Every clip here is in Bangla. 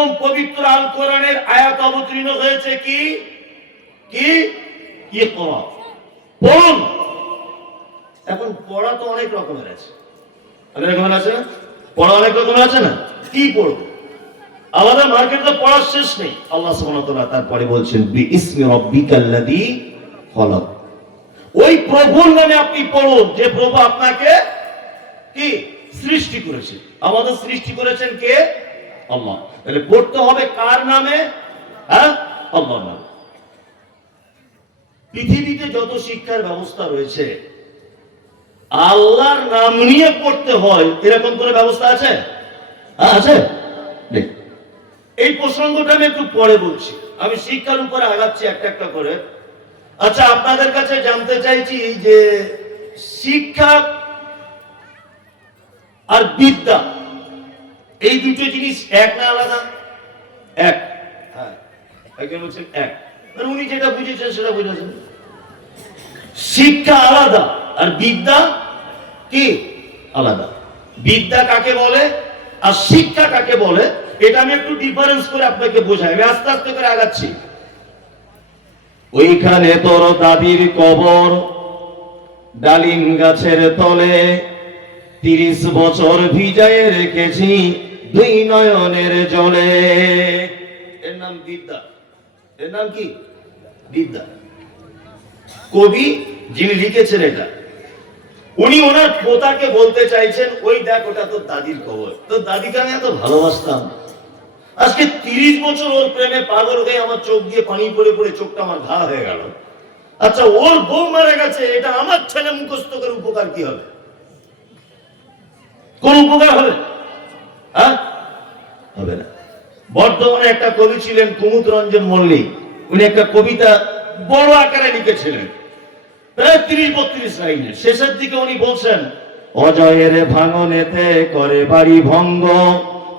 প্রথম পবিত্র আল কোরআনের আয়াত অবতীর্ণ হয়েছে কি কি ইকরা, পড়ুন। এখন পড়া তো অনেক রকমের আছে, অনেক রকমের আছে না, পড়া অনেক রকমের আছে না, কি পড়বো? আমাদের মার্কেটে পড়ার শেষ নেই। আল্লাহ সুবহানাহু ওয়া তাআলা তারপরে বলছেন বিইসমি রাব্বিকাল্লাযী খলাক, ওই প্রভুর নামে আপনি পড়ুন যে প্রভু আপনাকে কি সৃষ্টি করেছে। আমাদের সৃষ্টি করেছেন কে? আল্লাহ। তাহলে পড়তে হবে কার নামে? হ্যাঁ, আল্লাহর নামে। পৃথিবীতে যত শিক্ষার ব্যবস্থা রয়েছে আল্লাহর নাম নিয়ে পড়তে হয়, এরকম করে ব্যবস্থা আছে? আছে। এই প্রসঙ্গটা আমি একটু পরে বলছি, আমি শিক্ষার উপরে আগাচ্ছি একটা একটা করে। আচ্ছা, আপনাদের কাছে জানতে চাইছি যে শিক্ষা আর বিদ্যা এই দুটো জিনিস এক না আলাদা? এক। হ্যাঁ, একজন বলছেন এক, উনি যেটা বুঝেছেন সেটা বুঝেছেন। শিক্ষা আলাদা আর বিদ্যা কি আলাদা। বিদ্যা কাকে বলে আর শিক্ষা কাকে বলে, এটা আমি একটু ডিফারেন্স করে আপনাকে বোঝাই, আমি আস্তে আস্তে করে আগাচ্ছি। ওইখানে তোর দাদির কবর, ডালিম গাছের তলে 30 বছর ভিজায় রেখেছি দুই নয়নের জলে। এর নাম বিদ্যা। এর নাম কি? বিদ্যা। কবি যিনি লিখেছেন এটা, উনি ওনার পোতাকে বলতে চাইছেন, ওই দেখ ওটা তোর দাদির কবর, তোর দাদিকে আমি এত ভালোবাসতাম, আজকে 30 বছর ওর প্রেমে পাগল হয়ে আমার চোখ দিয়ে পানি পড়ে পড়ে চোখটা আমার ঘা হয়ে গেল। আচ্ছা, ওর বউ মারা গেছে, এটা আমার ছেলে মুখস্থ করে উপকার কি হবে? কোন উপকার হবে? হ্যাঁ, হবে না। বর্ধমানে একটা কবি ছিলেন কুমুদ রঞ্জন মল্লিক, উনি একটা কবিতা বড় আকারে লিখেছিলেন, প্রায় 30-32 লাইনের। শেষের দিকে উনি বলছেন, অজয়ের ভাঙনেতে করে বাড়ি ভঙ্গ,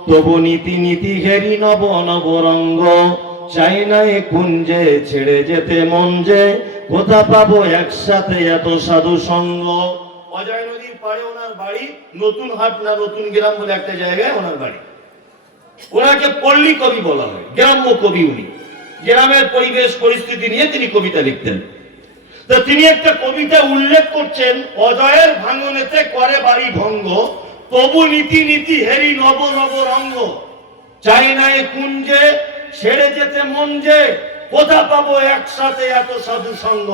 তবু নীতি নীতি হেরি নব নব রঙ্গ, চাই না এ কুঞ্জে ছেড়ে যেতে মন যে, কোথা পাবো একসাথে এত সাধু সঙ্গ। অজয় নদীর পাড়ে ওনার বাড়ি, নতুন হাট না নতুন গ্রাম বলে একটা জায়গায় ওনার বাড়ি। ওনাকে পল্লী কবি বলা হয়, গ্রাম্য কবি। উনি গ্রামের পরিবেশ পরিস্থিতি নিয়ে তিনি কবিতা লিখতেন। তো তিনি একটা কবিতা উল্লেখ করছেন, অজয়ের ভাঙনেতে করে বাড়ি ভঙ্গ, তবু নীতি নীতি হেরি নব নব রঙ্গ, চাই না এ কুঞ্জে ছেড়ে যেতে মন যে, কোথা পাবো একসাথে এত সাধু সঙ্গ।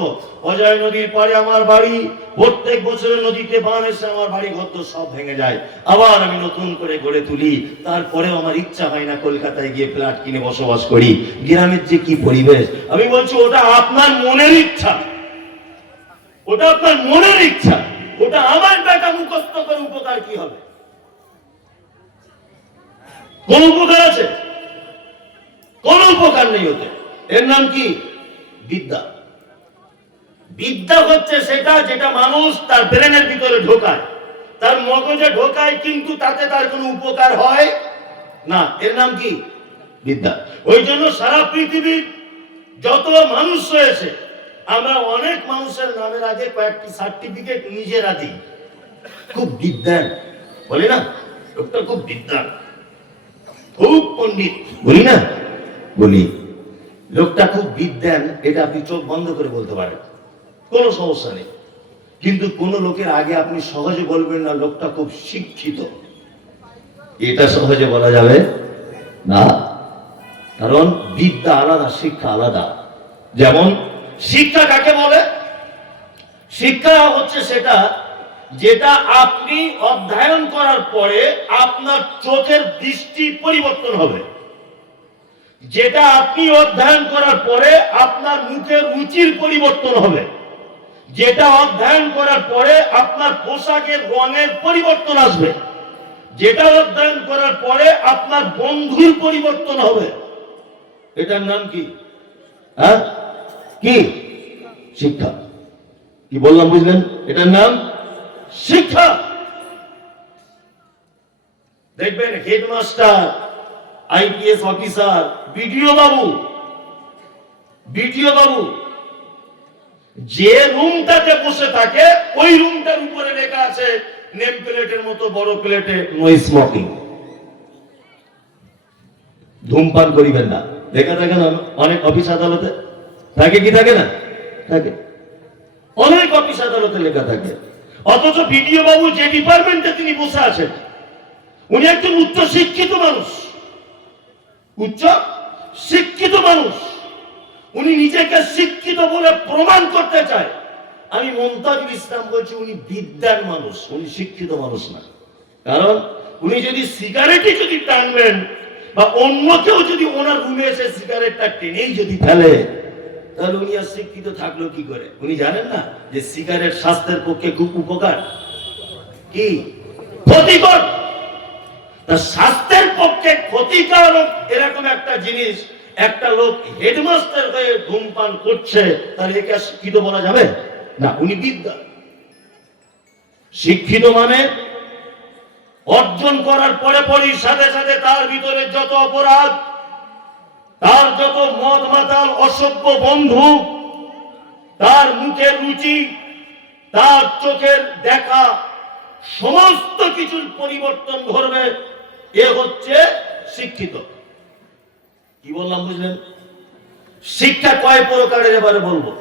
অজয় নদীর পাড়ে আমার বাড়ি, প্রত্যেক বছরের নদীতে বান এসে আমার বাড়ি ঘর সব ভেঙে যায়, আবার আমি নতুন করে গড়ে তুলি। তারপরেও আমার ইচ্ছা হয় না কলকাতায় গিয়ে ফ্ল্যাট কিনে বসবাস করি। গ্রামের যে কি পরিবেশ, আমি বলছি ওটা আপনার মনের ইচ্ছা, ওটা আপনার মনের ইচ্ছা, ওটা আমার বেটা মুখস্থ করে উপকার কি হবে? কোন উপকার আছে? কোন উপকার নেই ওতে। এর নাম কি? বিদ্যা। বিদ্যা হচ্ছে সেটা যেটা মানুষ তার ব্রেনের ভিতরে ঢোকায়, তার মগজে ঢোকায়, কিন্তু তাতে তার কোনো উপকার হয় না। এর নাম কি? বিদ্যা। ওই জন্য সারা পৃথিবীর যত মানুষ রয়েছে, আমরা অনেক মানুষের নামের আগে কয়েকটি সার্টিফিকেট নিজেরা দিই, খুব বিদ্যান বলি না, লোকটা খুব বিদ্যান, খুব পণ্ডিত বলি না, বলি লোকটা খুব বিদ্যান, এটা আপনি চোখ বন্ধ করে বলতে পারেন, কোনো সমস্যা নেই। কিন্তু কোন লোকের আগে আপনি সহজে বলবেন না লোকটা খুব শিক্ষিত, এটা সহজে বলা যাবে না, কারণ বিদ্যা আলাদা, শিক্ষা আলাদা। যেমন শিক্ষা কাকে বলে? শিক্ষা হচ্ছে সেটা যেটা আপনি অধ্যয়ন করার পরে আপনার চোখের দৃষ্টি পরিবর্তন হবে, যেটা আপনি অধ্যয়ন করার পরে আপনার মুখের রুচির পরিবর্তন হবে, যেটা অধ্যয়ন করার পরে আপনার পোশাকের রঙের পরিবর্তন আসবে, যেটা অধ্যয়ন করার পরে আপনার বন্ধুর পরিবর্তন হবে। এটার নাম কি? হ্যাঁ, কি? শিক্ষা। কি বললাম বুঝলেন? এটার নাম শিক্ষা। দেখবেন হেডমাস্টার, আইপিএস অফিসার, বিডিও বাবু যে রুমটাতে বসে থাকে ওই রুমটার উপরে লেখা আছে নেম প্লেটের মতো বড় প্লেটে নো স্মোকিং। ধূমপান করিবেন না, লেখা থাকে না অনেক অফিস আদালতে? থাকে কি থাকে না? থাকে, অনেক অফিস আদালতে লেখা থাকে। অথচ বিডিও বাবু যে ডিপার্টমেন্টে তিনি বসে আছেন, উনি একজন উচ্চ শিক্ষিত মানুষ, উচ্চ শিক্ষিত মানুষ। উনি নিজেকে শিক্ষিত বলে প্রমাণ করতে চায়। আমি মমতাজুল ইসলাম বলছি, উনি বিদ্যান মানুষ, উনি শিক্ষিত মানুষ না। কারণ উনি যদি সিগারেটই যদি টানবেন, বা অন্য কেউ যদি ওনার রুমে এসে সিগারেটটা টেনেই যদি ফেলে, তাহলে উনি আর শিক্ষিত থাকলো কি করে? উনি জানেন না যে সিগারেট স্বাস্থ্যের পক্ষে খুব উপকার, কি ক্ষতিকর? স্বাস্থ্যের পক্ষে ক্ষতিকারক এরকম একটা জিনিস একটা লোক হেডমাস্টার হয়ে ধূমপান করছে, তাহলে একে শিক্ষিত বলা যাবে না? উনি বিদ্যা। শিক্ষিত মানে অর্জন করার পরে পরই সাথে সাথে তার ভিতরে যত অপরাধ, তার যত মদ মাতাল অসভ্য বন্ধু, তার মুখের রুচি, তার চোখের দেখা, সমস্ত কিছুর পরিবর্তন ঘটবে। এ হচ্ছে শিক্ষিত। কি বললাম বুঝলেন? শিক্ষা কয় প্রকারের, এবারে বলবো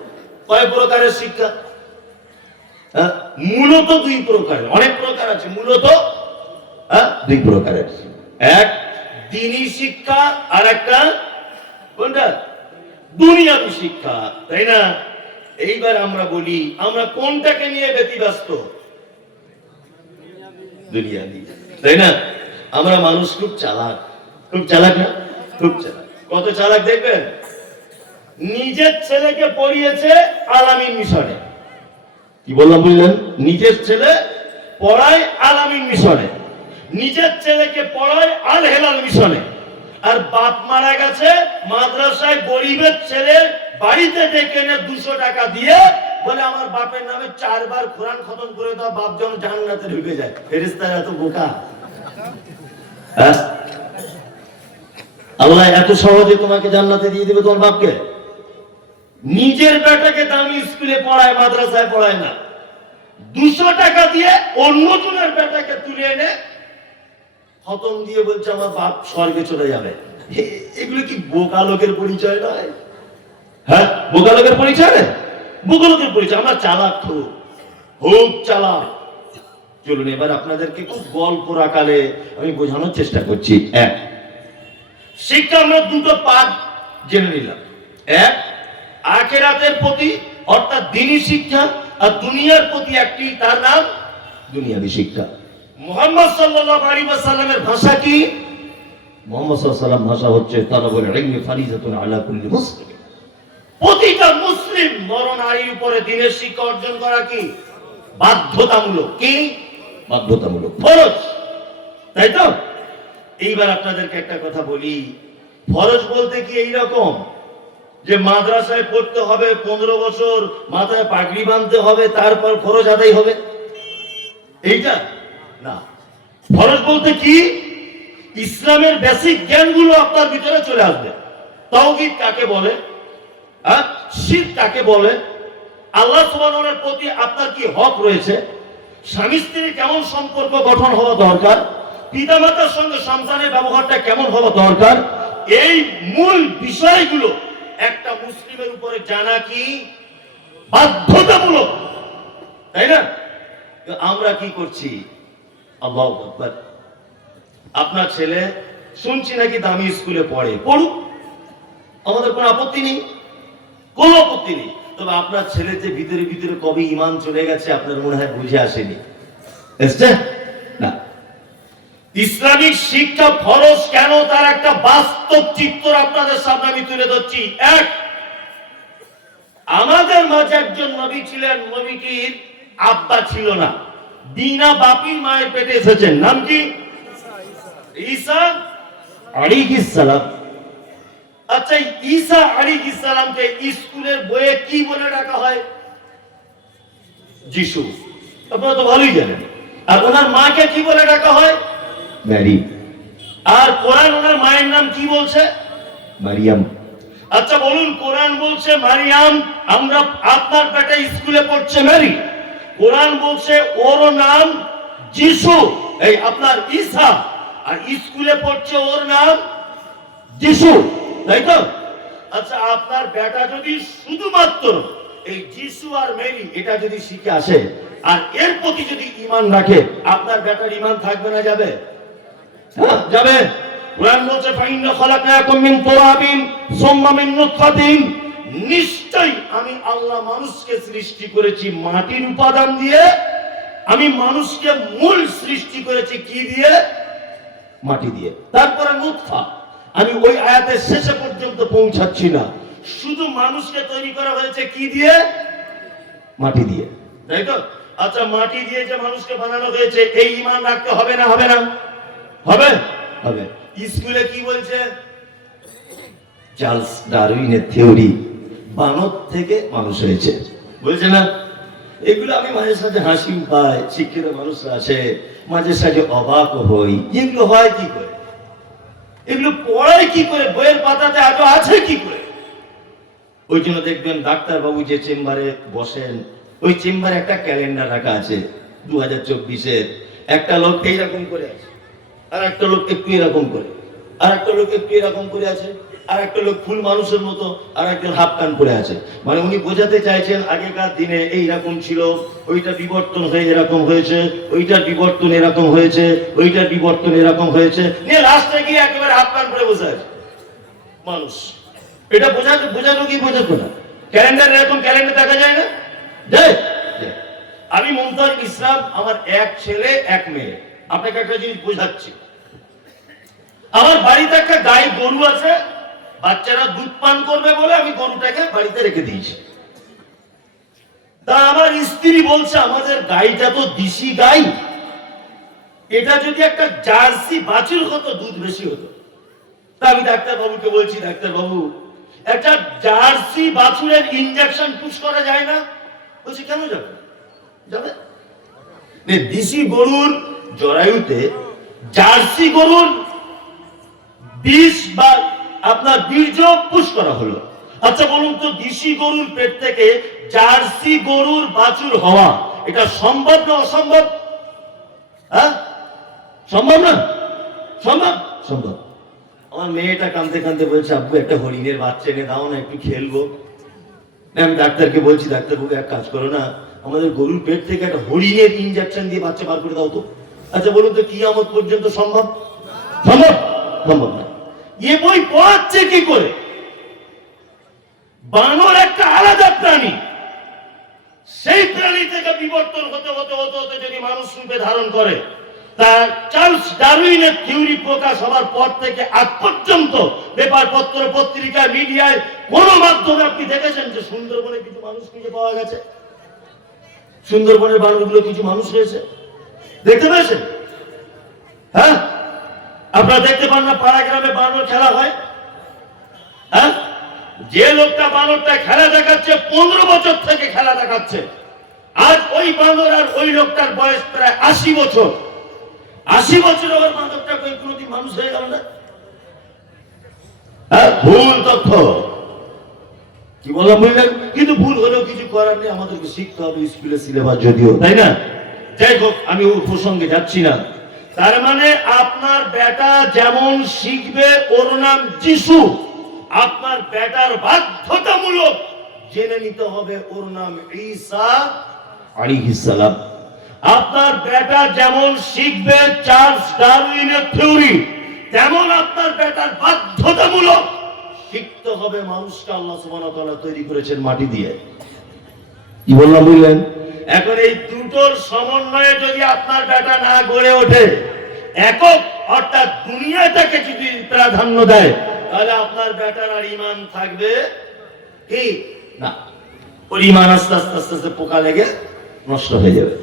কয় প্রকারের শিক্ষা। মূলত দুই প্রকারের, অনেক প্রকার আছে, মূলত দুই প্রকারের। এক দ্বীনি শিক্ষা, আর একটা কোনটা? দুনিয়াবী শিক্ষা, তাই না? এইবার আমরা বলি, আমরা কোনটাকে নিয়ে ব্যতিব্যস্ত? দুনিয়াবী, তাই না? আমরা মানুষ খুব চালাক, খুব চালাক না? খুব চালাক। কত চালাক দেখবেন, নিজের ছেলেকে পড়িয়েছে আল-আমিন মিশনে। কি বললাম বুঝলেন? নিজের ছেলে পড়ায় আল-আমিন মিশনে, নিজের ছেলেকে পড়ায় আল হেলাল মিশনে। আর বাপ মারা গেছে, মাদ্রাসায় গরিবের ছেলে বাড়িতে ডেকে এনে 200 টাকা দিয়ে বলে, আমার বাপের নামে 4 বার কোরআন খতম করে দাও, বাপ যেন জান্নাতে ঢুকে যায়। ফেরেশতারা এত বোকা? আল্লাহ এত সহজে তোমাকে জান্নাতে দিয়ে দেবে তোমার বাপকে? নিজের বেটাকে দামি স্কুলে পড়ায়, মাদ্রাসায় পড়ায় না, 200 টাকা দিয়ে অন্যজনের বেটাকে তুলে এনে খতম দিয়ে বলছে আমার বাপ স্বর্গে চলে যাবে। এগুলো কি বোকা লোকের পরিচয় নয়? হ্যাঁ, বোকা লোকের পরিচয়, বোকা লোকের পরিচয়। আমরা চালাক, খুব চালাক। চলুন এবার আপনাদেরকে খুব গল্প আকারে আমি বোঝানোর চেষ্টা করছি। এক, শিক্ষা আমরা দুটো পাঠ জেনে নিলাম। এক, আখিরাতের প্রতি অর্থাৎ দ্বীনি শিক্ষা, আর দুনিয়ার প্রতি একটি, তার নাম দুনিয়াবী শিক্ষা। মুহাম্মদ সাল্লাল্লাহু আলাইহি ওয়াসাল্লামের ভাষা কি? মুহাম্মদ সাল্লাল্লাহু আলাইহি ওয়াসাল্লাম ভাষা হচ্ছে তালাবুল ইলমি ফারিজাতুন আলা কুল্লি মুসলিম। প্রতিটা মুসলিম নর নারীর উপরে দ্বীনের শিক্ষা অর্জন করা কি বাধ্যতামূলক। কি বাধ্যতামূলক, ফরজ, তাই তো? এইবার আপনাদেরকে একটা কথা বলি, ফরজ বলতে কি এইরকম যে মাদ্রাসায় পড়তে হবে, 15 বছর মাথায় পাগড়ি বাঁধতে হবে, তারপর ফরজ আদায় হবে, এইটা না। ফরজ বলতে কি, ইসলামের বেসিক জ্ঞানগুলো আপনার ভিতরে চলে আসবে। তাওহীদ কাকে বলে, শিরক কাকে বলে, আল্লাহ সুবহানাহু ওয়া তাআলার প্রতি আপনার কি হক রয়েছে, স্বামী স্ত্রীর কেমন সম্পর্ক গঠন হওয়া দরকার, পিতামাতার সঙ্গে সন্তানের ব্যবহারটা কেমন হওয়া দরকার, এই মূল বিষয়গুলো একটা মুসলিমের উপরে জানা কি বাধ্যতামূলক, তাই না? আমরা কি করছি? আল্লাহু আকবার। আপনার ছেলে শুনছি নাকি দামি স্কুলে পড়ে, পড়ুক, আমাদের কোনো আপত্তি নেই, কোনো আপত্তি নেই। তবে আপনার ছেলে যে ভিতরে ভিতরে কবে ঈমান চলে গেছে আপনার মনে হয় বুঝে আসেনি, এসছে না? ইসলামিক শিক্ষা ফরজ কেন, তার একটা বাস্তব চিত্র আপনাদের সামনে আমি তুলে ধরছি। এক, আমাদের মাঝে একজন নবী ছিলেন, নবীর আব্বা ছিল না, বিনা বাপির মায়ের পেটে এসেছেন। নাম কি? ঈসা আলাইহিস সালাম। আচ্ছা, ঈসা আলাইহিস সালামকে স্কুলের বইয়ে কি বলে ডাকা হয়? যিশু। আপনারা তো ভালোই জানেন। আর ওনার মাকে কি বলে ডাকা হয়? মেরি। আর কোরআন ওনার মায়ের নাম কি বলছে? মারিয়াম। আচ্ছা বলুন, কোরআন বলছে মারিয়াম, আমরা আপনার বেটা স্কুলে পড়ছে মেরি, কোরআন বলছে ওর নাম যিশু, এই আপনার ঈসা, আর স্কুলে পড়ছে ওর নাম যিশু, তাই তো? আচ্ছা, আপনার বেটা যদি শুধুমাত্র এই যিশু আর মেরি এটা যদি শিখে আসে আর এর প্রতি যদি ঈমান রাখে, আপনার বেটার ঈমান থাকবে না যাবে? হ্যাঁ, যাবে। কোরআন বলছে ফাইন্না খালাকনাকুম মিন তুরাবিন সুম্মা মিন নুতফাতিন, নিশ্চয়ই আমি আল্লাহ মানুষকে সৃষ্টি করেছি মাটির উপাদান দিয়ে, আমি মানুষকে মূল সৃষ্টি করেছি কি দিয়ে? মাটি দিয়ে। তারপরে নুতফা। আমি ওই আয়াতের শেষে পর্যন্ত পৌঁছাচ্ছি না, শুধু মানুষকে তৈরি করা হয়েছে কি দিয়ে? মাটি দিয়ে, তাই তো? আচ্ছা, মাটি দিয়ে যে মানুষকে বানানো হয়েছে, এই ঈমান রাখতে হবে না হবে না? হবে, হবে। স্কুলে কি বলছে? চার্লস ডারউইনের থিওরি, বানর থেকে মানুষ হয়েছে, বলছে না? এগুলো আমি মাঝে সাথে হাসি পাই, শিক্ষিত মানুষরা আছে, মাঝে সাথে অবাক হই, এগুলো হয় কি করে? এগুলো পড়ায় কি করে? বইয়ের পাতাতে আজও আছে কি করে? ওই জন্য দেখবেন ডাক্তার বাবু যে চেম্বারে বসেন, ওই চেম্বারে একটা ক্যালেন্ডার রাখা আছে 2024-এর। একটা লোক এইরকম করে আছে, আর একটা লোক একটু এরকম করে, আর একটা লোক একটু এরকম করে আছে, আর একটা লোক ফুল মানুষের মতো, আর একজন হাফ কান করে আছে। মানে উনি বোঝাতে চাইছেন আগেকার দিনে এইরকম ছিল, ওইটা বিবর্তন হয়ে এরকম হয়েছে, ওইটার বিবর্তন এরকম হয়েছে, ওইটার বিবর্তন এরকম হয়েছে, নিয়ে লাস্টে গিয়ে একেবারে হাফ কান করে বসে আছে মানুষ। এটা বোঝানো কি বোঝাতো না? ক্যালেন্ডার এরকম ক্যালেন্ডার দেখা যায় না? আমি মুমতাজ ইসলাম, আমার এক ছেলে এক মেয়ে। আপনাকে একটা জিনিস বোঝাচ্ছি, আমার বাড়িতে একটা গাই গরু আছে, বাচ্চারা দুধ পান করবে বলে আমি গরুটাকে বাড়িতে রেখে দিয়েছি। তা আমার স্ত্রী বলছে আমাদের গাইটা তো দেশি গাই, এটা যদি একটা জার্সি বাছুর হতো দুধ বেশি হতো। তা আমি ডাক্তার বাবুকে বলছি, ডাক্তার বাবু একটা জার্সি বাছুরের ইনজেকশন পুশ করা যায় না? বলছি কেন যাবে? যাবে। দেশি গরুর জরায়ুতে জার্সি গরুর বিষ বা আপনার বীর্য পুশ করা হলো। আচ্ছা বলুন তো, দেশি গরুর পেট থেকে জার্সি গরুর বাছুর হওয়া এটা সম্ভব না অসম্ভব? হ্যাঁ, সম্ভব না? সম্ভব, সম্ভব। আমার মেয়েটা কাঁদতে কাঁদতে বলছে আব্বু একটা হরিণের বাচ্চা এনে দাও না, একটু খেলবো। আমি ডাক্তারকে বলছি, ডাক্তারবাবু এক কাজ করো না, আমাদের গরুর পেট থেকে একটা হরিণের ইনজেকশন দিয়ে বাচ্চা বার করে দাও তো। আচ্ছা বলুন তো, কিয়ামত পর্যন্ত সম্ভব? সম্ভব, সম্ভব না। এ বই পড়াচ্ছে কি করে? বানর একটা আলাদা প্রাণী, সেই প্রাণী থেকে বিবর্তন হতে হতে হতে হতে যদি মানুষ রূপে ধারণ করে, তা চার্লস ডারউইনের থিওরি প্রকাশ হওয়ার পর থেকে আজ পর্যন্ত পেপারপত্র, পত্রিকা, মিডিয়ায় কোন মাধ্যমে আপনি দেখেছেন যে সুন্দরবনে কিছু মানুষ খুঁজে পাওয়া গেছে? সুন্দরবনের বানরগুলো কিছু মানুষ হয়েছে দেখতে পেয়েছেন? হ্যাঁ, আপনারা দেখতে পান না পাড়া গ্রামে বানর খেলা হয়? হ্যাঁ, যে লোকটা বানরটা খেলা দেখাচ্ছে 15 বছর থেকে খেলা দেখাচ্ছে, আজ ওই বানর আর ওই লোকটার বয়স প্রায় 80 বছর। 80 বছর আবার বানরটা কোনোদিন মানুষ হয়ে গেল না? হ্যাঁ, ভুল তথ্য। কি বললাম বুঝলেন? কিন্তু ভুল হলেও কিছু করার নেই, আমাদেরকে শিখতে হবে স্কুলের সিলেবাস যদিও, তাই না? যাই হোক, আমি ওই প্রসঙ্গে যাচ্ছি না। তার মানে আপনার বেটা যেমন শিখবে ওর নাম যিশু, আপনার বেটার বাধ্যতামূলক জেনে নিতে হবে ওর নাম ঈসা আলাইহিস সালাম। আপনার বেটা যেমন শিখবে চার্লস ডারউইনের থিওরি, তেমন আপনার বেটার বাধ্যতামূলক শিখতে হবে মানুষকে আল্লাহ সুবহানাহু ওয়া তাআলা তৈরি করেছেন মাটি দিয়ে। কি বললাম বুঝলেন? এখন এই দুটোর সমন্বয়ে যদি আপনার বেটা না গড়ে ওঠে, একক অর্থাৎ দুনিয়াটাকে যদি প্রাধান্য দেয়, তাহলে আপনার বেটার আর ঈমান থাকবে কি না? ওর ঈমান আস্তে আস্তে আস্তে আস্তে পোকা লেগে নষ্ট হয়ে যাবে,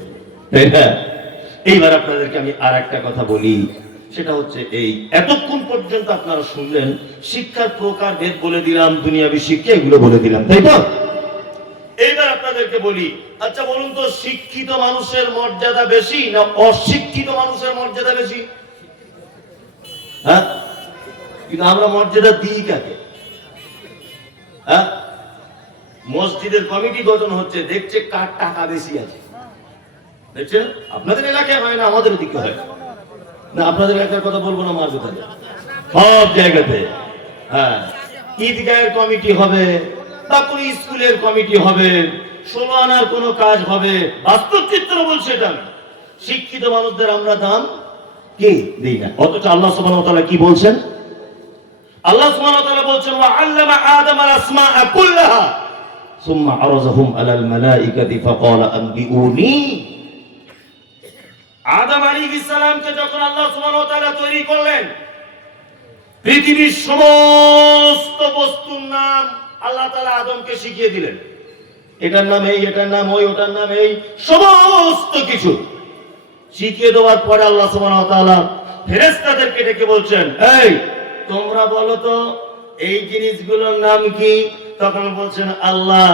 তাই না? এইবার আপনাদেরকে আমি আর একটা কথা বলি, সেটা হচ্ছে এই এতক্ষণ পর্যন্ত আপনারা শুনলেন শিক্ষার প্রকার ভেদ বলে দিলাম, দুনিয়াবী শিক্ষা এগুলো বলে দিলাম, তাই তো? এইবার আপনাদেরকে বলি, আচ্ছা বলুন তো, শিক্ষিত মানুষের মর্যাদা বেশি না অশিক্ষিত মানুষের মর্যাদা বেশি? হ্যাঁ, কিন্তু আমরা মর্যাদা দিই কাকে? হ্যাঁ, মসজিদের কমিটি গঠন হচ্ছে, দেখছে কার টাকা বেশি আছে। দেখছেন? আপনাদের এলাকায় হয় না, আমাদের দিকে হয় না। আপনাদের এলাকার কথা বলবো না, মার কোথায় সব জায়গাতে হ্যাঁ, ঈদগাহের কমিটি হবে বা কোন স্কুলের কমিটি হবে, 16 আনার কোনো কাজ হবে, বাস্তব চিত্র বলছে এটা। শিক্ষিত মানুষদের আমরা দাম কি দেই না, অথচ আল্লাহ সুবহানাহু ওয়া তাআলা কি বলছেন? আল্লাহ সুবহানাহু ওয়া তাআলা বলছেন ওয়া আল্লামা আদম আল আসমাআ কুল্লাহা সুম্মা আরাযাহুম আলাল মালাইকাতি ফাকালা আনবিউনি। আদম আলাইহিস সালামকে যখন আল্লাহ সুবহানাহু ওয়া তাআলা তৈরি করলেন, পৃথিবীর সমস্ত বস্তুর নাম আল্লাহ তাআলা আদমকে শিখিয়ে দিলেন। এটার নাম এই, এটার নাম ওই, ওটার নাম এই, সমস্ত কিছু শিখিয়ে দেওয়ার পরে আল্লাহ সুবহানাহু ওয়া তাআলা ফেরেশতাদেরকে ডেকে বলছেন, এই তোমরা বলো তো এই জিনিসগুলোর নাম কি? তখন বলছেন, আল্লাহ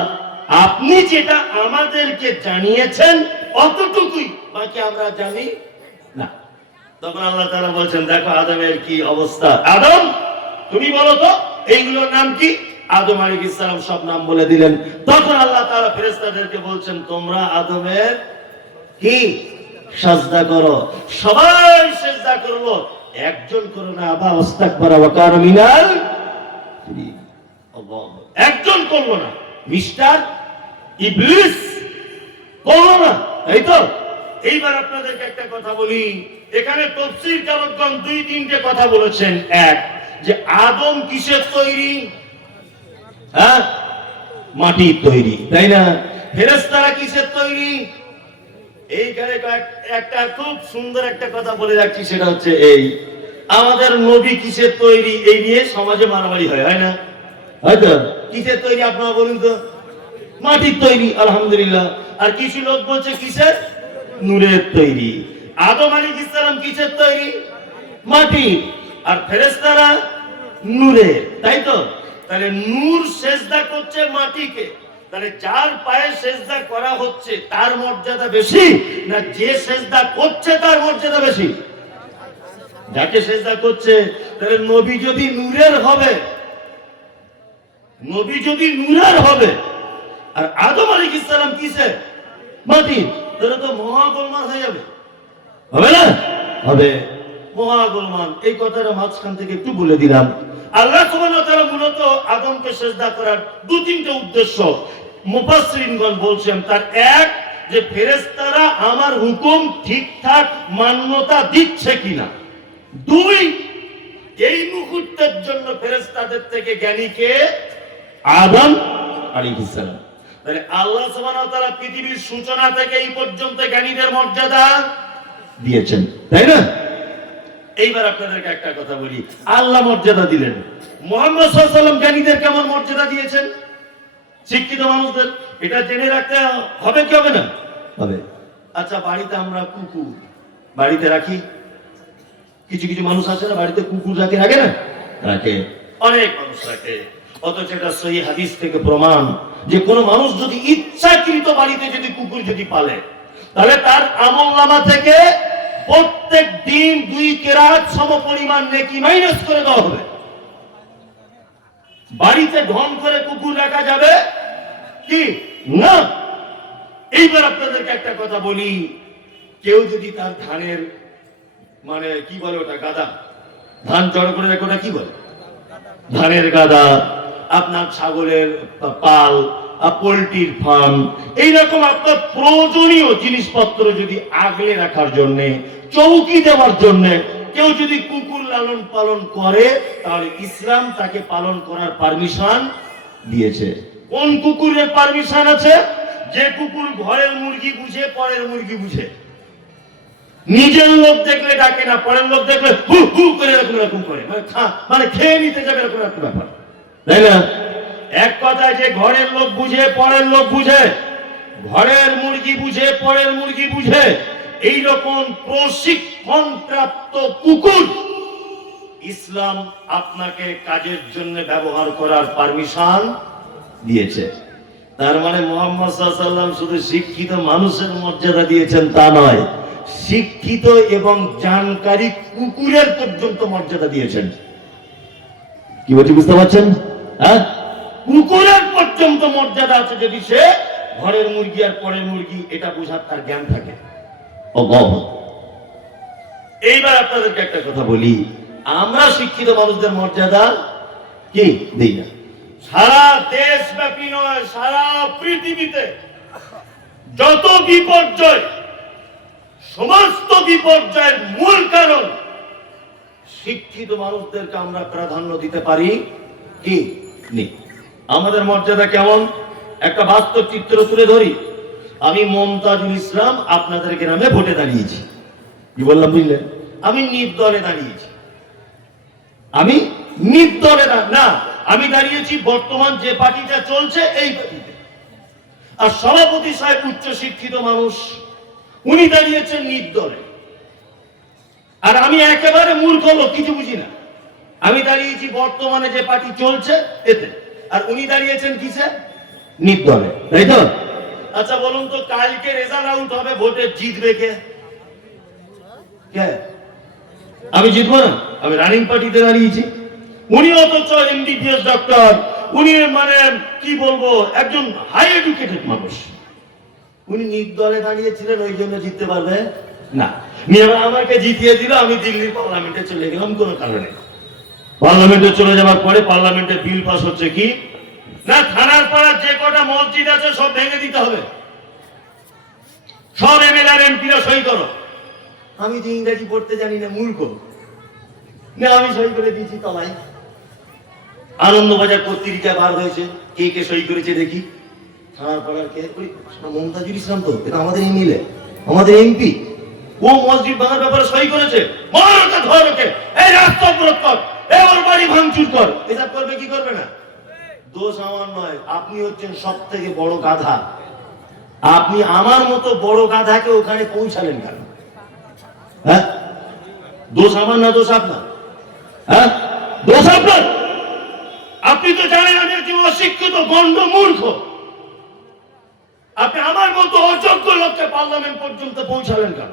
আপনি যেটা আমাদেরকে জানিয়েছেন অতটুকুই, বাকি আমরা জানি না। তখন আল্লাহ তাআলা বলছেন, দেখো আদমের কি অবস্থা, আদম তুমি বলো তো এইগুলোর নাম কি? আদম আলাইহিস সালাম সব নাম বলে দিলেন। তখন আল্লাহ তাআলা ফেরেশতাদেরকে বলছেন, তোমরা আদমের কি সাজদা করো। সবাই সাজদা করলো, একজন করো না, আবা ওয়াস্তাকবারা ওয়া কানা মিনাল মুশরিকিন। একজন করলো না, মিস্টার ইবলিস করলো না, এই তো। এইবার আপনাদেরকে একটা কথা বলি, এখানে তাফসীর কারকগণ 2-3টে কথা বলেছেন। এক, যে আদম কিসের তৈরি? হ্যাঁ, মাটির তৈরি, তাই না? ফেরেশতারা কিসের তৈরি? এইখানে একটা খুব সুন্দর একটা কথা বলে রাখছি, সেটা হচ্ছে এই, আমাদের নবী কিসের তৈরি? এই নিয়ে সমাজে মারামারি হয় না? হয়তো কিসের তৈরি আপনারা বলুন তো? মাটির তৈরি, আলহামদুলিল্লাহ। আর কিছু লোক বলছে কিসের? নূরের তৈরি। আদম আলাইহিস সালাম কিসের তৈরি? মাটি। আর ফেরেশতারা নূরের, তাই তো? তাহলে নূর সেজদা করছে মাটিকে, তাহলে যার পায়ে সেজদা করা হচ্ছে তার মর্যাদা বেশি না যে সেজদা করছে তার মর্যাদা বেশি? যাকে সেজদা করছে। তাহলে নবী যদি নূরের হবে, নবী যদি নূরের হবে, আর আদম আলাইহিস সালাম কিসের? মাটি, তাহলে তো মহা গোলমাল হয়ে যাবে, হবে না? হবে, মহা গোলমাল। এই কথাটা মাঝখান থেকে একটু বলে দিলাম। আল্লাহ সুবহানাহু ওয়া তাআলা মূলত আদমকে সিজদা করার 2-3টে উদ্দেশ্য মুফাসসিরিনগণ বলছেন। তার এক, যে ফেরেশতারা আমার হুকুম ঠিকঠাক মান্যতা দিচ্ছে কিনা। 2, এই মুহূর্তের জন্য ফেরেশতাদের থেকে জ্ঞানীকে আদম আলাইহিস সালাম। তাহলে আল্লাহ সুবহানাহু ওয়া তাআলা পৃথিবীর সূচনা থেকে এই পর্যন্ত জ্ঞানীদের মর্যাদা দিয়েছেন, তাই না? এইবার আপনাদেরকে একটা কথা বলি, আল্লাহ মর্যাদা দিলেন, মুহাম্মদ সাল্লাল্লাহু আলাইহি ওয়াসাল্লাম জ্ঞানীদের কেমন মর্যাদা দিয়েছেন? শিক্ষিত মানুষদের এটা জেনে রাখতে হবে কি হবে না? হবে। আচ্ছা, বাড়িতে আমরা কুকুর বাড়িতে রাখি, কিছু কিছু মানুষ আছে না বাড়িতে কুকুর রাখে না? রাখে, অনেক মানুষ রাখে। অথচ এটা সহিহ হাদিস থেকে প্রমাণ যে কোন মানুষ যদি ইচ্ছাকৃত বাড়িতে যদি কুকুর যদি পালে, তাহলে তার আমলনামা থেকে প্রত্যেক দিন 2 কেরাত সমপরিমাণ নেকি মাইনাস করে দেওয়া হবে। বাড়িতে ঢং করে কুকুর রাখা যাবে কি না? এইবার আপনাদেরকে একটা কথা বলি, কেউ যদি তার ধানের মানে কি বলে ওটা, গাদা, ধান জড়ো করে রাখে, ওটা কি বলে? ধানের গাদা, আপনার ছাগলের পাল, পোল্ট্রির ফার্ম, এইরকম আপনার প্রয়োজনীয় জিনিসপত্র যদি আগলে রাখার জন্য, চৌকি দেওয়ার জন্য কেউ যদি কুকুর লালন পালন করে, তাহলে ইসলাম তাকে পালন করার পারমিশন দিয়েছে। কোন কুকুরের পারমিশন আছে? যে কুকুর ঘরের মুরগি বুঝে, পরের মুরগি বুঝে, নিজের লোক দেখলে ডাকে না, পরের লোক দেখলে হু হু করে এরকম করে, মানে খেয়ে নিতে যাবে, এরকম একটা ব্যাপার, তাই না? এক কথায়, যে ঘরের লোক বুঝে পরের লোক বুঝে, ঘরের মুরগি বুঝে পরের মুরগি বুঝে, এইরকম প্রশিক্ষণ প্রাপ্ত কুকুর ইসলাম আপনাকে কাজের জন্য ব্যবহার করার পারমিশন দিয়েছে। তার মানে মুহাম্মদ সাল্লাল্লাহু আলাইহি ওয়াসাল্লাম শুধু শিক্ষিত মানুষের মর্যাদা দিয়েছেন তা নয়, শিক্ষিত এবং জানকারী কুকুরের পর্যন্ত মর্যাদা দিয়েছেন। কি বলছি বুঝতে পারছেন? হ্যাঁ, কুকুরের পর্যন্ত মর্যাদা আছে যদি সে ঘরের মুরগি আর পরের মুরগি এটা বোঝার তার জ্ঞান থাকে। এইবার আপনাদেরকে একটা কথা বলি, আমরা শিক্ষিত মানুষদের মর্যাদা কি দিই না। সারা দেশব্যাপী নয়, সারা পৃথিবীতে যত বিপর্যয়, সমস্ত বিপর্যয়ের মূল কারণ শিক্ষিত মানুষদেরকে আমরা প্রাধান্য দিতে পারি কি নেই। আমাদের মর্যাদা কেমন, একটা বাস্তব চিত্র তুলে ধরি। আমি মমতাজুল ইসলাম আপনাদের গ্রামে ভোটে দাঁড়িয়েছি, কি বললাম বুঝলেন? আমি নির্দলে দাঁড়িয়েছি, আমি নির্দলে না, আমি দাঁড়িয়েছি বর্তমান যে পার্টিটা চলছে এই পার্টিতে। আর সভাপতি সাহেব উচ্চ শিক্ষিত মানুষ, উনি দাঁড়িয়েছেন নির্দলে। আর আমি একেবারে মূর্খ লোক, কিছু বুঝি না, আমি দাঁড়িয়েছি বর্তমানে যে পার্টি চলছে এতে, আর উনি দাঁড়িয়েছেন কিসে? নির্দলে, তাই তো? আচ্ছা বলুন তো, কালকে রেজাল্ট আউট হবে, ভোটে জিতবে কে? আমি জিতবো না, আমি রানিং পার্টিতে দাঁড়িয়েছি। উনি অথচ এমবিবিএস ডক্টর, উনি মানে কি বলবো একজন হাই এডুকেটেড মানুষ, উনি নির্দলে দাঁড়িয়েছিলেন, ওই জন্য জিততে পারবে না। আমাকে জিতিয়ে দিল, আমি দিল্লির পার্লামেন্টে চলে গেলাম কোনো কারণে। পার্লামেন্টে চলে যাওয়ার পরে পার্লামেন্টে বিল পাস হচ্ছে কি না, থানার পাড়ার যে কটা মসজিদ আছে সব ভেঙে দিতে হবে, সব এমএলএ আর এমপিরা সই করো। আমি যে ইংরেজি পড়তে জানি না, মূর্খ না, আমি সই করে দিয়েছি তলায়। আনন্দবাজার পত্রিকা বার হয়েছে, কে কে সই করেছে দেখি। থানার পাড়ার কে? মমতাজুল ইসলাম, তো এটা আমাদের এমএলএ, আমাদের এমপি। ও মসজিদ ভাঙার ব্যাপারে সই করেছে। মারকে ধরকে, এই রাস্তা অবরোধ কর, এই ওর বাড়ি ভাঙচুর কর। এসব করবে কি করবে না? দোষ আমার নয়, আপনি হচ্ছেন সব থেকে বড় গাধা। আপনি আমার মতো বড় গাধাকে ওখানে পৌঁছালেন কেন? হ্যাঁ, দোষ আমার না, দোষ আপনার। হ্যাঁ, দোষ আপনার। আপনি তো জানেন আমি একজন অশিক্ষিত গণ্ড মূর্খ, আপনি আমার মতো অযোগ্য লোককে পার্লামেন্ট পর্যন্ত পৌঁছালেন কেন?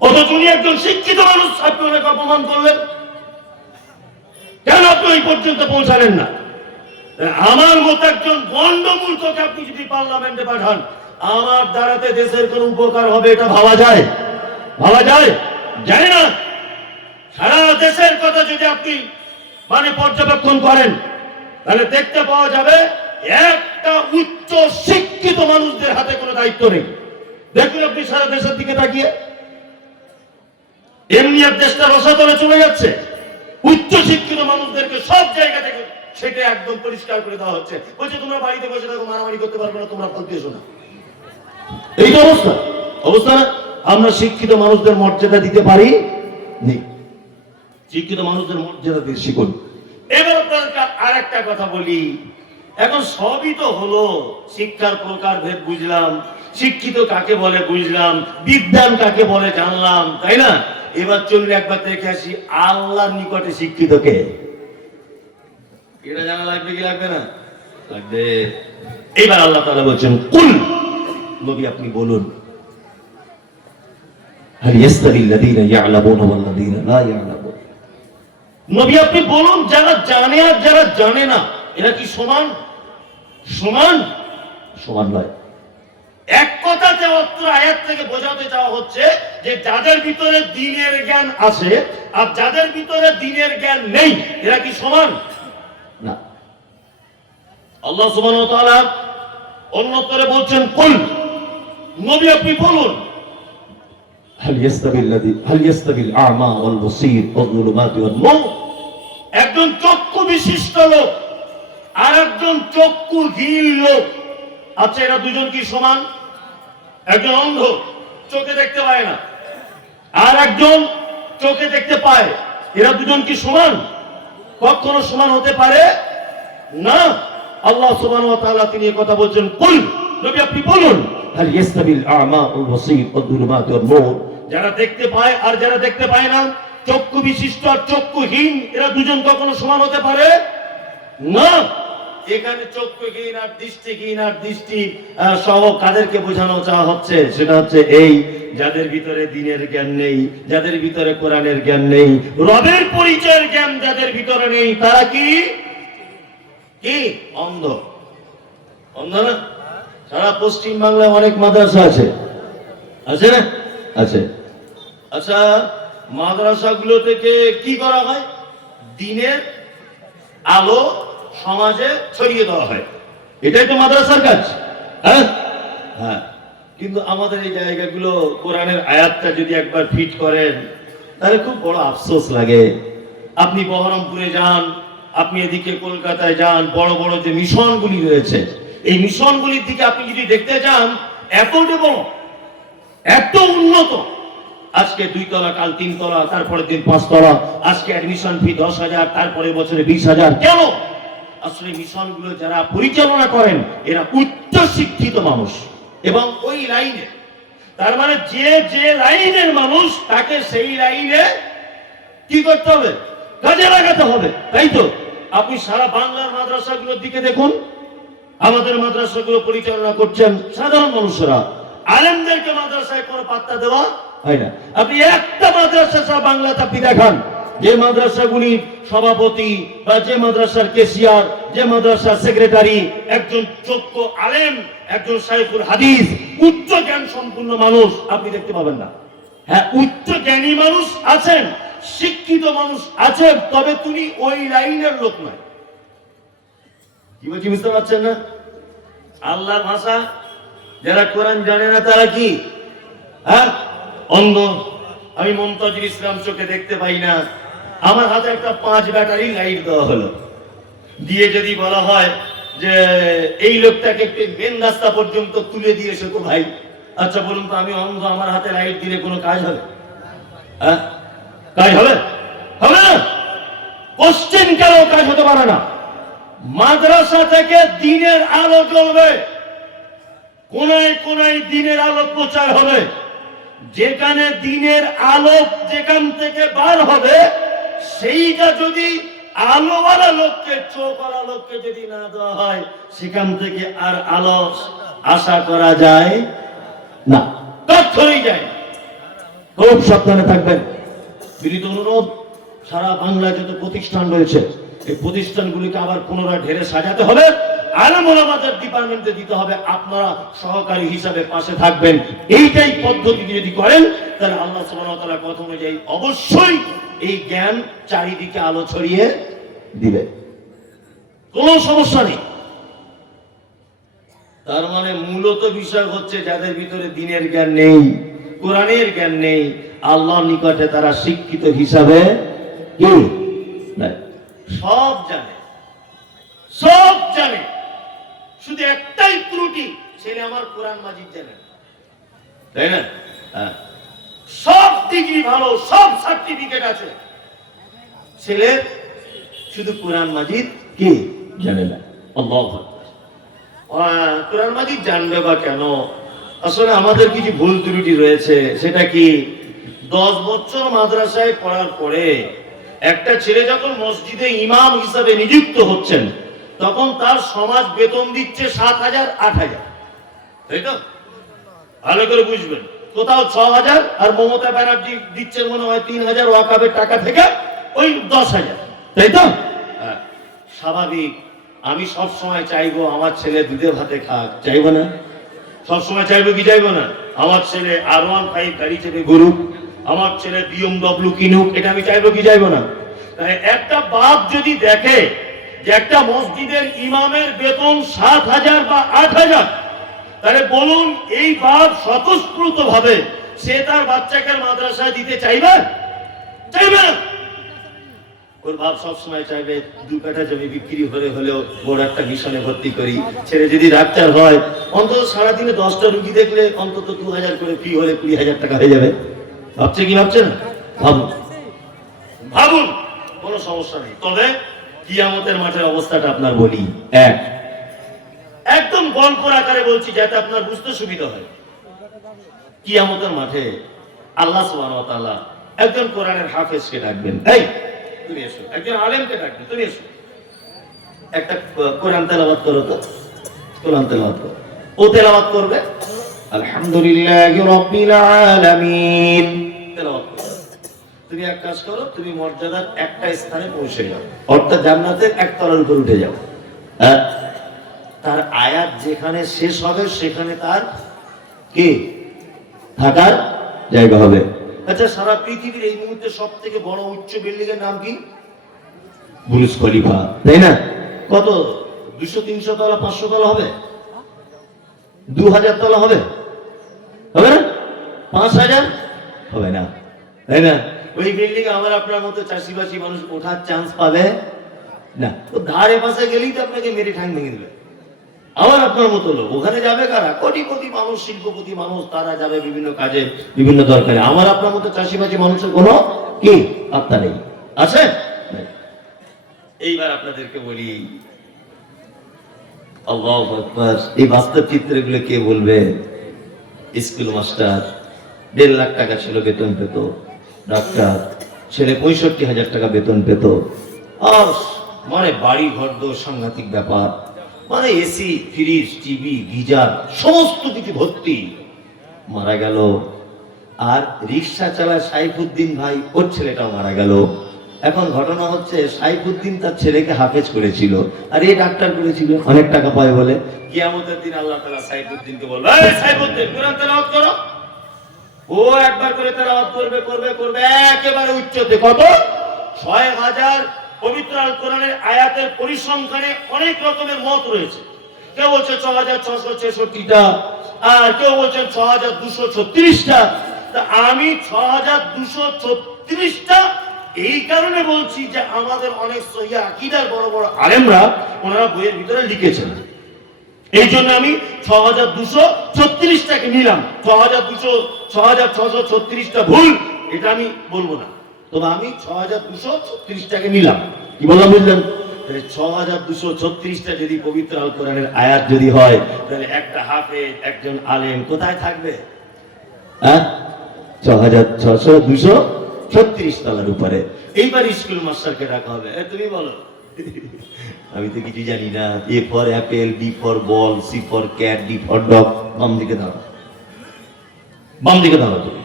অথচ উনি একজন শিক্ষিত মানুষ, আপনি ওনাকে অপমান করলেন কেন? আপনি ওই পর্যন্ত পৌঁছালেন না। আমার মতো একজন গণ্ড মূর্খকে আপনি যদি পার্লামেন্টে পাঠান, আমার দ্বারাতে দেশের কোন উপকার হবে এটা ভাবা যায়? ভাবা যায়? যায় না। সারা দেশের কথা যদি আপনি মানে পর্যবেক্ষণ করেন, তাহলে দেখতে পাওয়া যাবে একটা উচ্চ শিক্ষিত মানুষদের হাতে কোনো দায়িত্ব নেই। দেখুন আপনি সারা দেশের দিকে তাকিয়ে, এমনি এক দেশটা রসাতলে চলে যাচ্ছে। উচ্চ শিক্ষিত মানুষদেরকে সব জায়গা থেকে সেটা একদম পরিষ্কার করে দেওয়া হচ্ছে, বলছে তোমরা বাড়িতে বসে থাকো, মারামারি করতে পারবে না, তোমরা ফলতে এসো না। এই তো অবস্থা, অবস্থা না? আমরা শিক্ষিত মানুষদের মর্যাদা দিতে পারি নি। শিক্ষিত মানুষদের মর্যাদা দিয়ে শিখুন। এবার আপনাদেরকে আর একটা কথা বলি, এখন সবই তো হলো, শিক্ষার প্রকার ভেদ বুঝলাম, শিক্ষিত কাকে বলে বুঝলাম, বিদ্যান কাকে বলে জানলাম, তাই না? এবার চলুন একবার দেখে আসি আল্লাহর নিকটে শিক্ষিত কে। এটা জানা লাগবে কি লাগবে না? লাগবে। এবার আল্লাহ তাআলা বলছেন, কুল, নবী আপনি বলুন, হাল ইয়াস্তাবিল্লাযীনা ইয়া'লামুনা ওয়াল্লাযীনা লা ইয়া'লামুন। নবী আপনি বলুন, যারা জানে আর যারা জানে না এরা কি সমান? সমান? সমান নয়। এক কথাতে অত্র আয়াত থেকে বোঝাতে চাওয়া হচ্ছে যে যাদের ভিতরে দ্বীনের জ্ঞান আছে আর যাদের ভিতরে দ্বীনের জ্ঞান নেই এরা কি সমান? না। আল্লাহ সুবহানাহু ওয়া তাআলা অন্যত্রে বলছেন, কুল, নবী আপনি বলুন, হাল ইয়াস্তাবিল আ'মা ওয়াল বসীর ওয়াল যুলুমাতি ওয়ান নূর। একজন চক্ষু বিশিষ্ট লোক আর একজন চক্ষুহীন লোক, আচ্ছা এরা দুজন কি সমান? একজন অন্ধ, চোখে দেখতে পায় না, আর একজন চোখে দেখতে পায়, এরা দুজন কি সমান? কখনো সমান হতে পারে না। আল্লাহ সুবহানাহু ওয়া তাআলা তিনি এই কথা বলছেন, কুল, নবী আপনি বলুন, হাল ইয়াস্তাবিল আ'মা ওয়াল বসীর ওয়াল যুলুমাতি ওয়ান নূর। যারা দেখতে পায় আর যারা দেখতে পায় না, চক্ষু বিশিষ্ট আর চক্ষুহীন, এরা দুজন কখনো সমান হতে পারে না। এখানে চক্ষুহীন আর দৃষ্টিহীন আর দৃষ্টি সহ কাদেরকে বোঝানো চাওয়া হচ্ছে? সেটা হচ্ছে এই যাদের ভিতরে দ্বীনের জ্ঞান নেই, যাদের ভিতরে কোরআনের জ্ঞান নেই, রবের পরিচয়ের জ্ঞান যাদের ভিতরে নেই, তারা কি কি অন্ধ। অন্ধ না? সারা পশ্চিম বাংলায় অনেক মাদ্রাসা আছে, আছে না? আছে। আচ্ছা মাদ্রাসাগুলো থেকে কি করা হয়? দ্বীনের আলো সমাজে ছড়িয়ে দেওয়া হয়, এটাই তো মাদ্রাসার কাজ। হ্যাঁ হ্যাঁ, কিন্তু আমাদের এই জায়গাগুলো কোরআনের আয়াতটা যদি একবার ফিট করেন তাহলে খুব বড় আফসোস লাগে। আপনি বহরমপুরে যান, আপনি এদিকে কলকাতায় যান, বড় বড় যে মিশনগুলি রয়েছে, এই মিশনগুলির দিকে আপনি যদি দেখতে যান, এত বড়, এত উন্নত, আজকে 2 তলা, কাল 3 তলা, তারপরের দিন 5 তলা, আজকে অ্যাডমিশন ফি 10,000, তারপরে বছরে 20,000। কেন? আসলে মিশনগুলো যারা পরিচালনা করেন এরা উচ্চ শিক্ষিত মানুষ এবং ওই লাইনে, তার মানে যে লাইনের মানুষ তাকে সেই লাইনে কি করতে হবে, কাজে লাগাতে হবে, তাই তো? আপনি সারা বাংলার মাদ্রাসাগুলোর দিকে দেখুন, আমাদের মাদ্রাসাগুলো পরিচালনা করছেন সাধারণ মানুষরা, আলেমদেরকে মাদ্রাসায় কোনো পাত্তা দেওয়া হয় না। আপনি একটা মাদ্রাসা বাংলাতে আপনি দেখান যে মাদ্রাসাগুলির সভাপতি বা যে মাদ্রাসার কেশিয়ার, যে মাদ্রাসার সেক্রেটারি একজন যোগ্য আলেম, একজন শাইখুল হাদিস, উচ্চ জ্ঞান সম্পন্ন মানুষ আপনি দেখতে পাবেন না। হ্যাঁ, উচ্চ জ্ঞানী মানুষ আছেন, শিক্ষিত মানুষ আছেন, তবে তুমি ওই লাইনের লোক নয়। কি বলছি বুঝতে পারছেন না? আল্লাহর ভাষা যারা কোরআন জানে না তারা কি হ্যাঁ অন্ধ? আমি মুমতাজুল ইসলাম চোখে দেখতে পাই না, আমার হাতে একটা 5 ব্যাটারি লাইট দেওয়া হলো, দিয়ে যদি বলা হয় যে এই লোকটাকে একটু মেন রাস্তা পর্যন্ত তুলে দিয়ে এসো তো ভাই, আচ্ছা বলুন তো, আমি অন্ধ, আমার হাতে লাইট দিলে কোনো কাজ হবে? হ্যাঁ, কাজ হবে? হবে না। কোশ্চেন কেন কাজ হতে পারে না? মাদ্রাসা থেকে দিনের আলো জ্বলবে, কোনায় কোনায় দিনের আলো প্রচার হবে, যেখানে দিনের আলো যেখান থেকে বার হবে সেইটা যদি আলোওয়ালা লোককে, চোখওয়ালা লোককে যদি না দেওয়া হয়, সেখান থেকে আর আলো আশা করা যায় না, তথ্যই যায়। খুব সাবধানে থাকবেন। বিনীত অনুরোধ, সারা বাংলায় যত প্রতিষ্ঠান রয়েছে এই প্রতিষ্ঠানগুলিকে আবার পুনরায় ঢেলে সাজাতে হবে, আলেম ওলামাদের ডিপার্টমেন্টে দিতে হবে, আপনারা সহকারী হিসাবে পাশে থাকবেন। এইটাই পদ্ধতি যদি করেন তাহলে আল্লাহ সুবহানাহু ওয়া তাআলার কথা অনুযায়ী অবশ্যই এই জ্ঞান চারিদিকে আলো ছড়িয়ে দিবে, কোনো সমস্যা নেই। তার মানে মূলত বিষয় হচ্ছে যাদের ভিতরে দ্বীনের জ্ঞান নেই, কোরআনের জ্ঞান নেই, আল্লাহর নিকটে তারা শিক্ষিত হিসাবে কি নাই, সব জানে, সব জানে, শুধু একটাই ত্রুটি, ছেলে আমার কোরআন মাজিদ জানে, তাই না? সব ডিগ্রি ভালো, সব সার্টিফিকেট আছে, ছেলে শুধু কোরআন মাজিদ কি জানে না। আল্লাহু আকবার। কোরআন মাজিদ জানবে বা কেন? আসলে আমাদের কিছু ভুল ত্রুটি রয়েছে। সেটা কি, 10 বছর মাদ্রাসায় পড়ার পরে একটা ছেলে যখন মসজিদে ইমাম হিসাবে নিযুক্ত হচ্ছেন, তখন তার সমাজ বেতন দিচ্ছে 7,000, 8,000, তাই তো? ভালো করে বুঝবেন, কোথাও 6,000 আর মমতা ব্যানার্জি দিচ্ছে মনে হয় 3,000 ওয়াকাবের টাকা থেকে ওই 10,000, তাই তো? স্বাভাবিক। আমি সব সময় চাইবো আমার ছেলে দুধে ভাতে খাক, চাইবো না? সব সময় চাইবো কি চাইবো না? আমার ছেলে R15 গাড়ি চেপে ঘুরুক, আমার ছেলে BMW কিনুক, এটা আমি চাইবো কি চাইবো না? তাই একটা বাপ যদি দেখে যে একটা মসজিদের ইমামের বেতন 7,000 বা 8,000, তাহলে বলুন এই বাপ স্বতঃস্ফূর্ত ভাবে সে তার বাচ্চাকে মাদ্রাসায় দিতে চাইবে? চাইবে না। ওর বাপ সবসময় চাইবে 2 কাঠা জমি বিক্রি হলেও বড় একটা মিশনে ভর্তি করি, ছেলে যদি ডাক্তার হয় অন্তত সারাদিনে 10টা রুগী দেখলে অন্তত 2,000 করে ফি হলে 20,000 টাকা হয়ে যাবে। ভাবছে কি ভাবছে না? ভাবুন, ভাবুন, কোনো সমস্যা নেই। তবে কিয়ামতের মাঠের অবস্থাটা আপনার বলি, একদম গল্পর আকারে বলছি যাতে আপনার বুঝতে সুবিধা হয়। কিয়ামতের মাঠে আল্লাহ সুবহানাহু ওয়া তাআলা একজন কোরআনের হাফেজকে ডাকবেন, এই তুমি এসো, একজন আলেমকে ডাকবেন, তুমি এসো, একটা কোরআন তেলাওয়াত করো তো। কোরআন তেলাওয়াত করো, ও তেলাওয়াত করবে আলহামদুলিল্লাহি রাব্বিল আলামিন, তেলাওয়াত করো। তুমি এক কাজ করো, তুমি মর্যাদার একটা স্থানে পৌঁছে যাও, অর্থাৎ জান্নাতের একতলার উপর উঠে যাও। তার আয়াত যেখানে শেষ হবে সেখানে তার কি থাকার জায়গা হবে। আচ্ছা, সারা পৃথিবীর এই মুহূর্তে সব থেকে বড় উচ্চ বিল্ডিং এর নাম কি? বুরুজ খলিফা, তাই না? কত 200-300 তলা, 500 তলা হবে, 2000 তলা হবে, হবে না? 5000 হবে না, তাই না? ওই বিল্ডিং আমার আপনার মতো চাষিবাসী মানুষ ওঠার চান্স পাবে না। তো ধারে পাশে গেলেই তো আপনাকে মেরে ঠাং ভেঙে দেবে। আমার আপনার মতো লোক ওখানে যাবে কারা? কোটিপতি মানুষ, শিল্পপতি মানুষ, তারা যাবে বিভিন্ন কাজে, বিভিন্ন দরকারে। আমার আপনার মতো চাষিবাসী মানুষের কোনো কি আত্মা নেই, আছে? এইবার আপনাদেরকে বলি, আল্লাহু আকবার, এই বাস্তব চিত্রগুলো কে বলবে? স্কুল মাস্টার 1.5 লাখ টাকা ছিল বেতন পেত, ডাক্তার ছেলে 65,000 টাকা বেতন পেত, আর মানে বাড়ি ঘর দোর সাংঘাতিক ব্যাপার, মানে এসি, ফ্রিজ, টিভি, গিজার সমস্ত কিছু ভর্তি, মারা গেল। আর রিক্সা চালায় সাইফুদ্দিন ভাই, ওর ছেলেটাও মারা গেল। এখন ঘটনা হচ্ছে, সাইফুদ্দিন তার ছেলেকে হাফেজ করেছিল, আর এই ডাক্তার করেছিল, অনেক টাকা পায় বলে। কিয়ামতের দিন আল্লাহ তাআলা সাইফুদ্দিনকে বলবে, এই সাইফুদ্দিন কোরআন তেলাওয়াত করো। ও একবার করে তেলাওয়াত করবে করবে করবে একেবারে উচ্চতে, কত 6000 পবিত্র আল কোরআনের আয়াতের পরিসংখ্যানে অনেক রকমের মত রয়েছে। কেউ বলছে 6666টা, আর কেউ বলছেন 6236টা। তা আমি 6236টা এই কারণে বলছি যে আমাদের অনেক সহিহ আকীদার বড় বড় আলেমরা ওনারা বইয়ের ভিতরে লিখেছেন, এই জন্য আমি 6236টাকে নিলাম। 6636টা ভুল, এটা আমি বলবো না, তবে আমি 6236টাকে নিলাম। কি বললাম বুঝলেন? 6236টা যদি পবিত্র আল কোরআনের আয়াত যদি হয়, তাহলে একটা হাফেজ, একজন আলেম কোথায় থাকবে? 6236 তলার উপরে। এইবার স্কুল মাস্টারকে ডাকা হবে, তুমি বলো। আমি তো কিছু জানি না। A for apple, B for ball, C for cat, D for dog. বাম দিকে দাঁড়াও, বাম দিকে দাঁড়াও তুমি।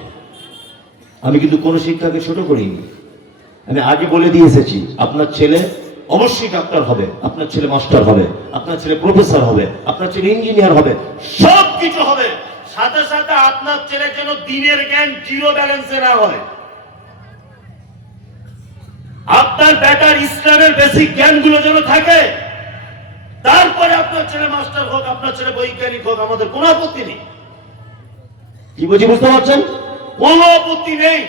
আমি কিন্তু কোন শিক্ষাকে ছোট করিনি। আমি আগে বলে দিয়ে এসেছি, আপনার ছেলে অবশ্যই ডাক্তার হবে, আপনার ছেলে মাস্টার হবে, আপনার ছেলে প্রফেসর হবে, আপনার ছেলে ইঞ্জিনিয়ার হবে, সব কিছু হবে। সাথে সাথে আপনার ছেলের জন্য দিনের জ্ঞান জিরো ব্যালেন্সে না হয়। আপনার বেটার ইসলামের বেসিক জ্ঞানগুলো যেন থাকে। তারপরে আপনার ছেলে মাস্টার হোক, আপনার ছেলে বৈজ্ঞানিক হোক, আমাদের কোনো আপত্তি নেই। কি বলছি বুঝতে পারছেন? কোনো আপত্তি নেই।